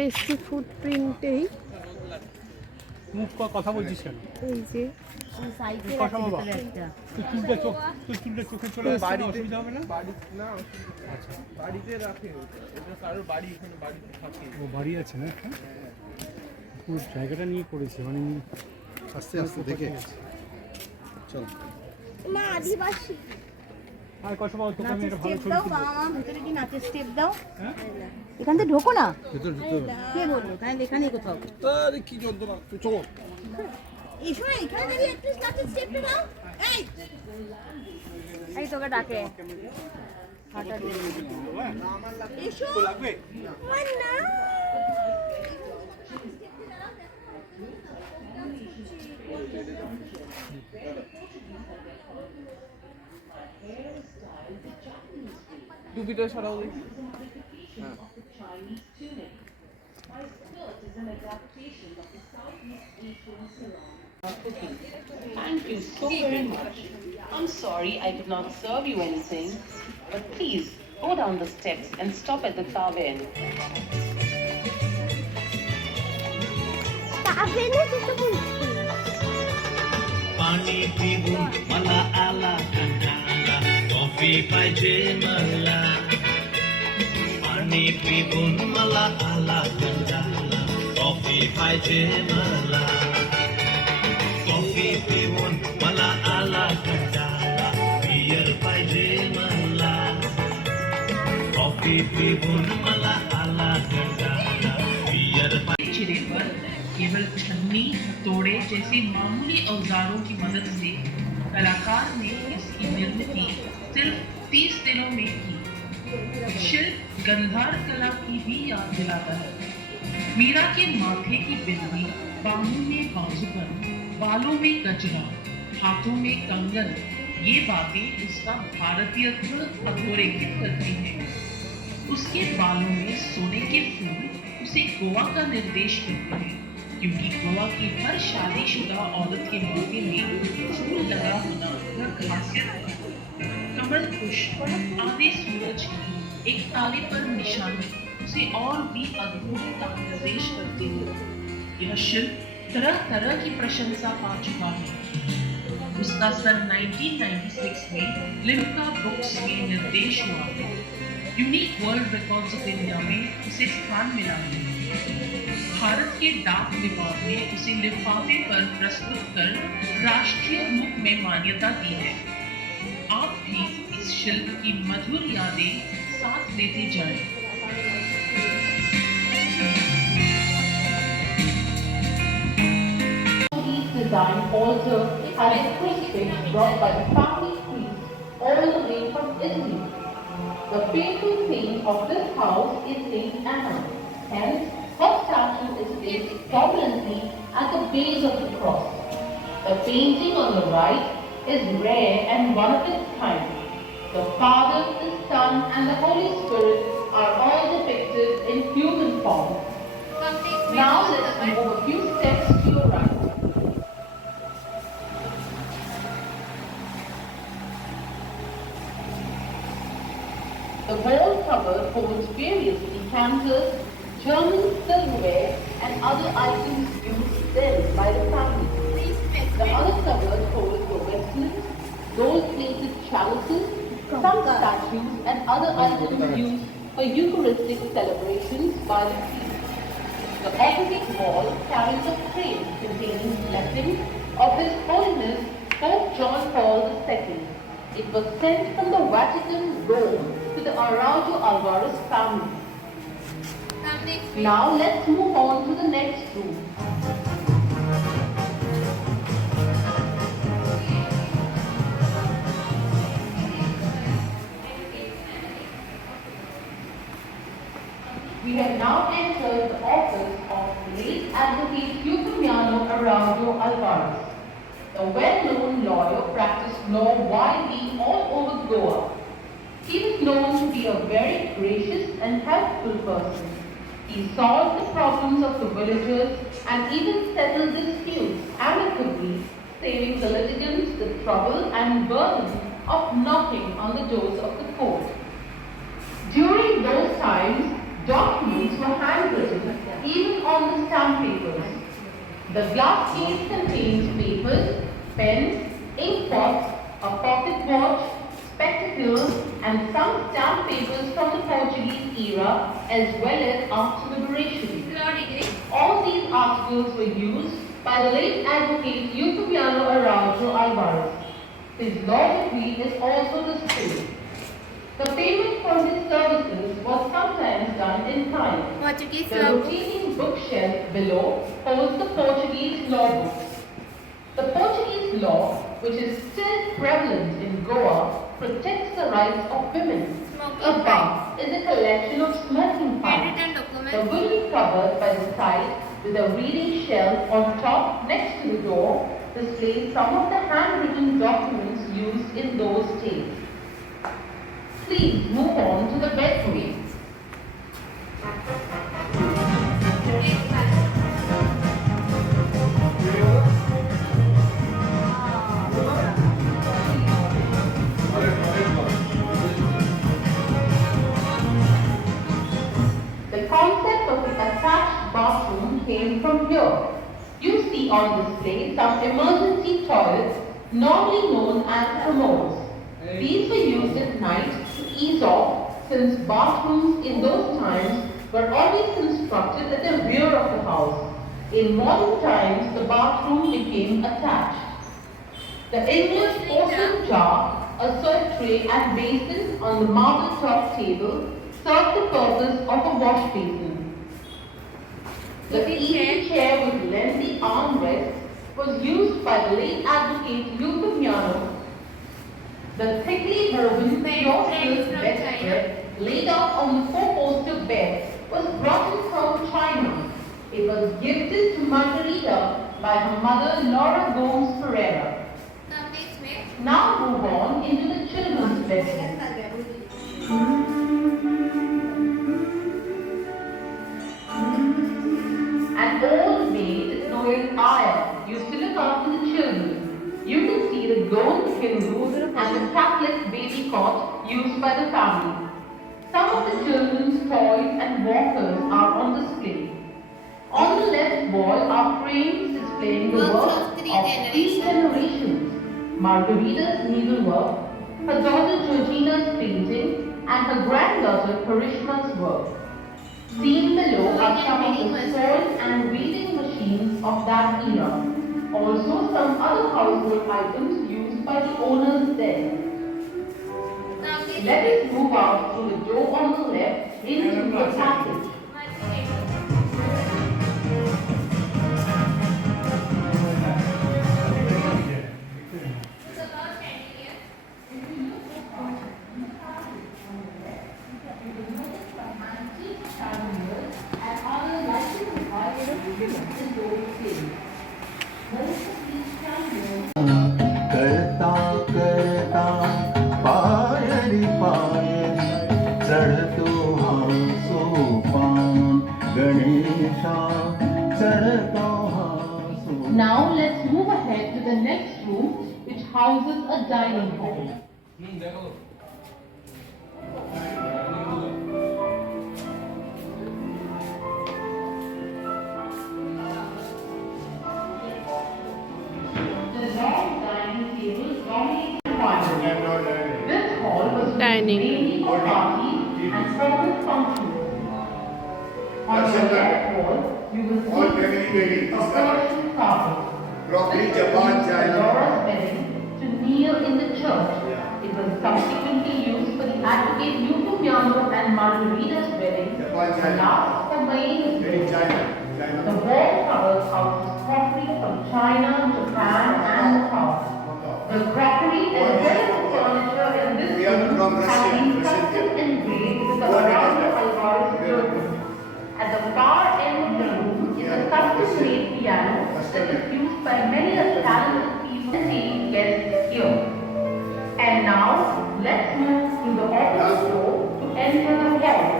এসছি ফুটপ্রিন্টেই। মুখ কথা বলছিস কেন? এই যে কথা বাবা, তুই চুলটা চোখে চলে বাড়ি অসুবিধা হবে না? বাড়ি না, আচ্ছা বাড়িতে রাখে, এটা কারোর বাড়ি, এখানে বাড়িতে থাকে। ও বাড়ি আছে না? পুরো জায়গাটা নিয়ে করেছে, মানে আস্তে আস্তে দেখে চল মা আদিবাসী। আর কত বাবা তোকে আমি একটা ভালো ছবি তুলবো। মামা ভিতরে কি নাচের স্টেপ দাও? হ্যাঁ এখান থেকে ঢোকো না, ভিতর কে বললো? তাহলে এখানেই কোথাও। আরে কি যন্ত্রণা, তুই চল এসো এখানে দাঁড়িয়ে একটু নাচের স্টেপটা দাও। এই এই তোকে ডাকে হাঁটা দিয়ে এসো লাগবে আমার না টুপিটা সরাও দেখি। Thank you so very much. I'm sorry I could not serve you anything, but please go down the steps and stop at the tavern. पाणी पिऊन मला आला कंटाळा, कॉफी पाहिजे मला. पाणी पिऊन मला आला कंटाळा, कॉफी पाहिजे मला. कॉफी पिऊन मला आला कंटाळा, बियर पाहिजे मला. कॉफी पिऊन मला आला कंटाळा, बियर पाहिजे. चिरे पर केवल छन्नी, हथौड़े जैसे मामूली औजारों की मदद से कलाकार ने इसकी निर्मिती सिर्फ 30 दिनों में की। शिल्प गंधार कला की भी याद दिलाता है। मीरा के माथे की बिंदी, बाहों में बाजूबन, बालों में गजरा, हाथों में कंगन, ये बातें उसका भारतीयत्व अधोरेखित करती हैं। उसके बालों में सोने के फूल उसे गोवा का निर्देश करते हैं, क्योंकि गोवा की हर शादीशुदा औरत के माथे में फूल लगा होना वह खासियत है। कमल पुष्प, आधे सूरज की एक तारे पर निशानी उसे और भी अद्भुत का निर्देश करते हैं। यह शिल्प तरह तरह की प्रशंसा पा चुका है। उसका सन 1996 में लिम्का बुक्स में निर्देश हुआ है। Unique world records of India में उसे स्थान मिला है। भारत के डाक विभाग ने उसे लिफाफे पर प्रस्तुत कर राष्ट्रीय मुख में मान्यता दी है। आप भी इस शिल्प की मधुर यादें साथ लेते जाएं। Design altar has a crucifix brought by the family priest all the way from Italy. The patron saint of this house is Saint Anna. Hence, her statue is placed prominently at the base of the cross. The painting on the right is rare and one of its kind. The Father, the Son, and the Holy Spirit are all depicted in human form. Now let's move a few steps to your right. The wall cover holds various decanters, German silverware, and other items used then by the family. The other cupboard holds the vestments, gold-plated chalices, some statues, and other items used for Eucharistic celebrations by the priest. The opposite wall carries a frame containing blessings of His Holiness Pope John Paul II. It was sent from the Vatican, Rome, to the Araujo Alvarez family. Now let's move on to the next room. We have now entered the office of late Advocate Euphemiano Araujo Alvarez. The well-known lawyer practiced law widely all over Goa. He was known to be a very gracious and helpful person. He solved the problems of the villagers and even settled disputes amicably, saving the litigants the trouble and burden of knocking on the doors of the court. During those times, documents were handwritten The glass case contains papers, pens, ink pots, a pocket watch, spectacles, and some stamp papers from the Portuguese era, as well as after liberation. All these articles were used by the late advocate Eupumiano Araújo Alvarez. His law degree is also displayed. The payment for his services was sometimes done in kind. Portuguese The law book. rotating bookshelf below holds the Portuguese law books. The Portuguese law, which is still prevalent in Goa, protects the rights of women. Smoking Above is a collection of smoking pipes. Handwritten The documents. wooden cupboard by the side with a reading shelf on top next to the door displays some of the handwritten documents used in those days. Please move on to the bedroom. The concept of the attached bathroom came from here. You see on display some emergency toilets, normally known as commodes. These were used at night to ease off, since bathrooms in those times were always constructed at the rear of the house. In modern times, the bathroom became attached. The English porcelain jar, a soap tray and basin on the marble top table served the purpose of a wash basin. The easy chair with lengthy armrests was used by the late advocate Eupumiano. The thickly woven pure silk bedspread laid out on the four-poster bed was brought in from China. It was gifted to Margarita by her mother Laura Gomes Pereira. Now move on into the children's bedroom. An old maid, Noel Aya, used to look after the children. You can see the gold Hindu and the Catholic baby cot used by the family. Some of the children's toys and walkers are on display. On the left wall are frames displaying the work of three generations. Margarita's needlework, her daughter Georgina's painting, and her granddaughter Karishma's work. Seen below are some of the sewing and weaving machines of that era. Also some other household items used by the owners then. Let us move out through the door on the left into the passage. करता करता पायरी पायरी चढ़तो हाँ सोपान गणेशा चढ़तो हाँ सोपान. Now let's move ahead to the next room, which houses a dining hall. The long dining table dominates the environment. This hall was used Dining. mainly for parties and formal functions. On the left wall, you will All see family weddings. a Persian carpet. Crockery, This Japan, was China. Laura's wedding to kneel in the church. It was subsequently used for the advocate Eupumiano and Margarita's wedding, Japan, and China. last for May's In wedding. China. The China. wall covers houses crockery from China, Japan, and Macau. The crockery as well as the furniture in this We are room from has Russia, been Russian custom people. engraved with the What is Arabic that? Alvarez logo. At the far end of the room is a custom-made piano that is used by many talented people and guests here. And now, let's move through the office door to enter the hall.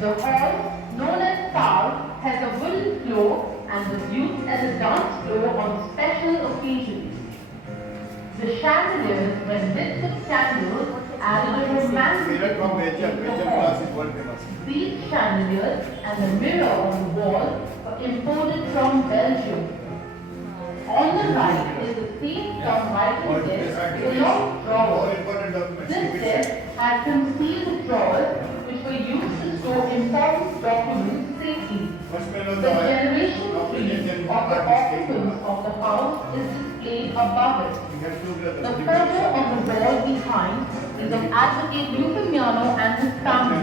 The hall, known as Saal, has a wooden floor and was used as as a dance floor on special occasions. The chandeliers were lit with candles added a romantic These chandeliers and the mirror on the wall were imported from Belgium. On the right is a seat from writing desk with a long drawer. This desk had concealed drawers which were used to store important documents safely. The generation tree of the occupants of the house is displayed above it. The photo on the wall behind is of Advocate Luciano and his family.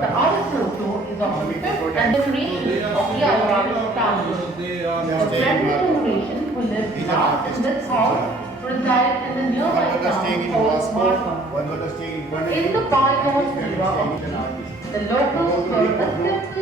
The other photo is of the fifth and generation of the Alvarez family. The present generation who lives last in this house reside in the nearby town called Marfa. In the bygone era of peace, the locals were a simple